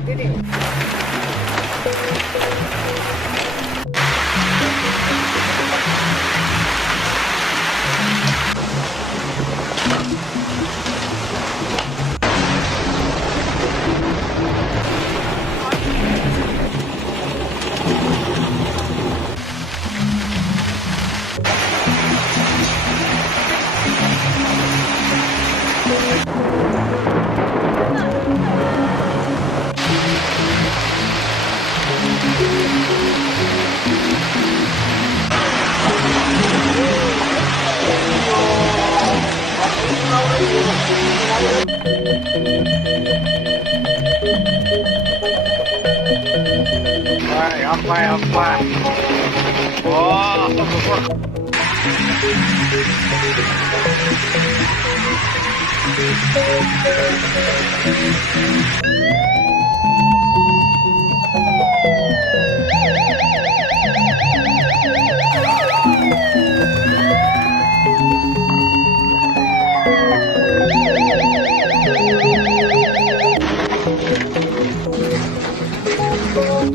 弟弟。要快！哇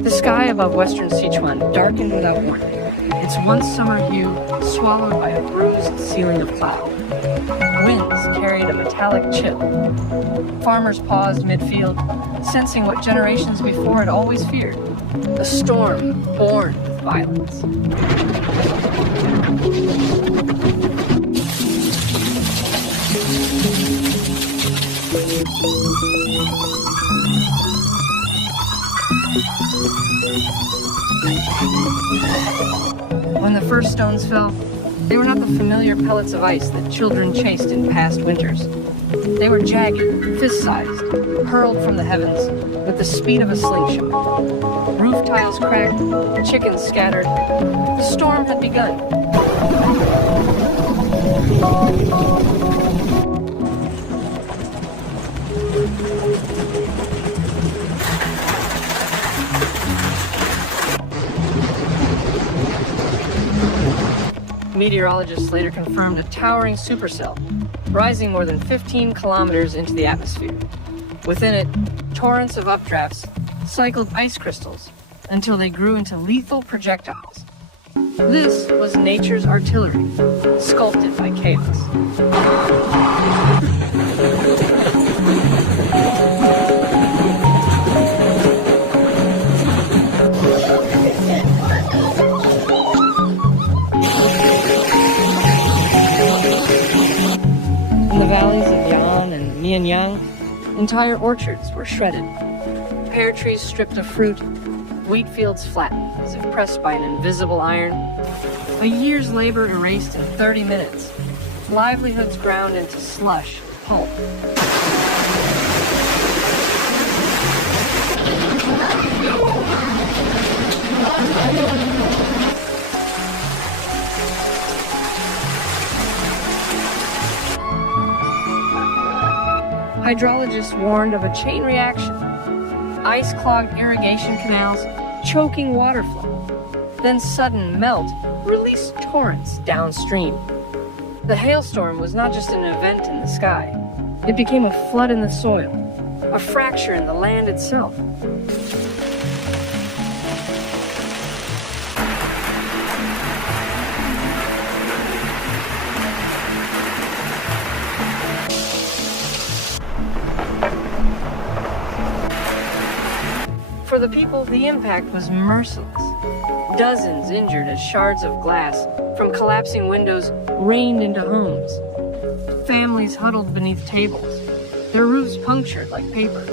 ！The sky above western Sichuan darkened without warning, its once summer hue swallowed by a bruised ceiling of cloud. Winds carried a metallic chill. Farmers paused midfield, sensing what generations before had always feared, a storm born with violence. When the first stones fell, they were not the familiar pellets of ice that children chased in past winters. They were jagged, fist-sized, hurled from the heavens with the speed of a slingshot. Roof tiles cracked, chickens scattered. The storm had begun. Meteorologists later confirmed a towering supercell, rising more than 15 kilometers into the atmosphere. Within it, torrents of updrafts cycled ice crystals until they grew into lethal projectiles. This was nature's artillery, sculpted by chaos. In the valleys of Yan and Mianyang, entire orchards were shredded. Pear trees stripped of fruit, wheat fields flattened as if pressed by an invisible iron. A year's labor erased in 30 minutes. Livelihoods ground into slush and pulp. Hydrologists warned of a chain reaction. Ice-clogged irrigation canals, choking water flow. Then sudden melt released torrents downstream. The hailstorm was not just an event in the sky. It became a flood in the soil, a fracture in the land itself. For the people, the impact was merciless. Dozens injured as shards of glass from collapsing windows rained into homes. Families huddled beneath tables, their roofs punctured like paper.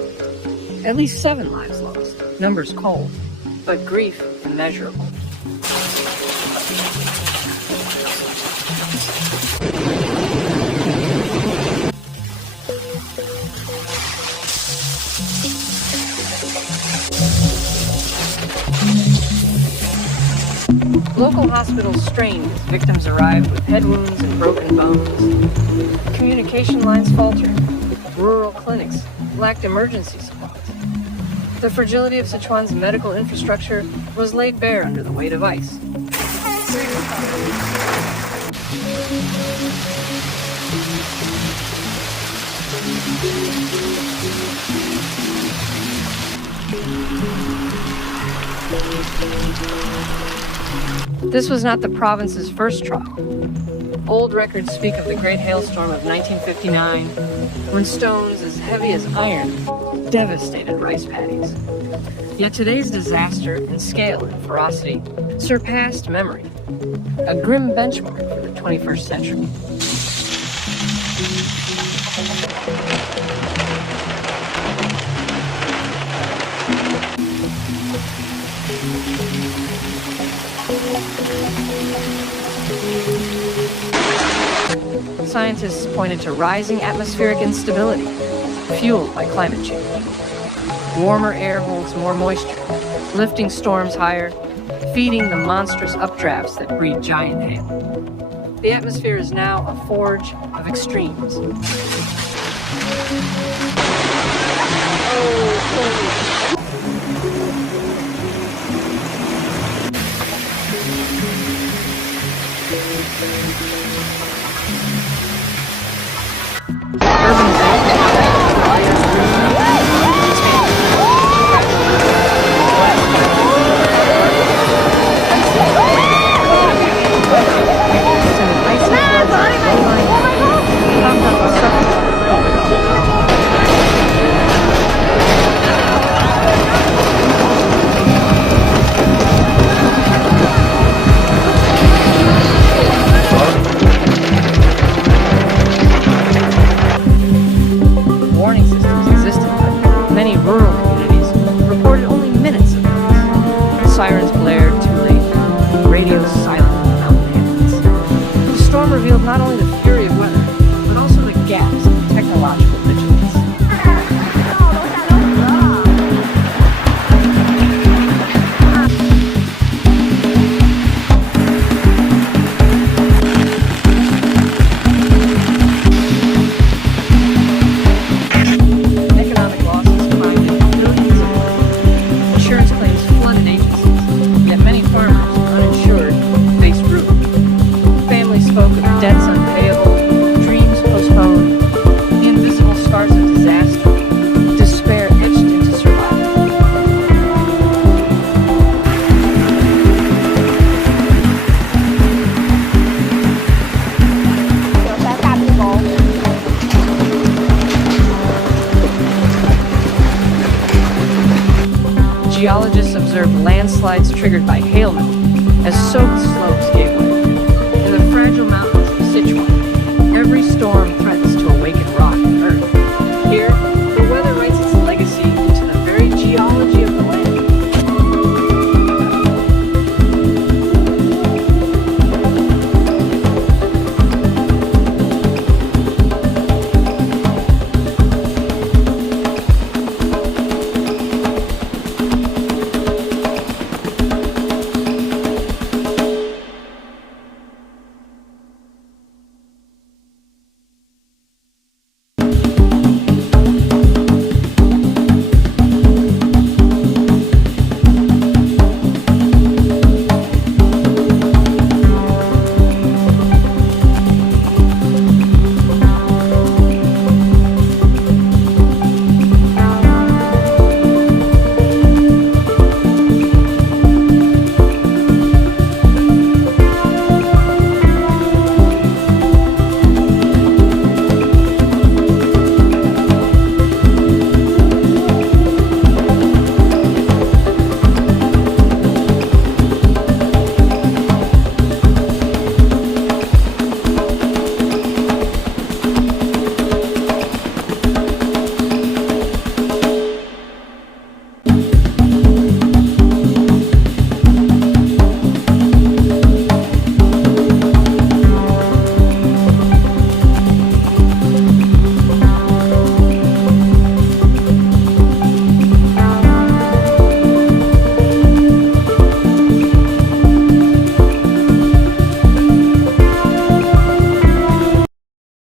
At least 7 lives lost, numbers cold, but grief immeasurable. Local hospitals strained as victims arrived with head wounds and broken bones. Communication lines faltered. Rural clinics lacked emergency supplies. The fragility of Sichuan's medical infrastructure was laid bare under the weight of ice. This was not the province's first trial. Old records speak of the Great Hailstorm of 1959, when stones as heavy as iron devastated rice paddies. Yet today's disaster in scale and ferocity surpassed memory, a grim benchmark for the 21st century. Scientists pointed to rising atmospheric instability, fueled by climate change. Warmer air holds more moisture, lifting storms higher, feeding the monstrous updrafts that breed giant hail. The atmosphere is now a forge of extremes. Warning systems existed, but many rural communities reported only minutes of noise. Sirens blared too late, radios silent without ambulance. The storm revealed not only the fury of weather, but also the gaps in technological vigilance. Economic losses climbed into billions of dollars. Insurance claims flooded agencies, yet many farmers, uninsured, faced ruin. Families spoke of debts unpayable, dreams postponed, the invisible scars of disaster, despair etched into survival. Geologists observed landslides triggered by hail melt as soaked slopes gave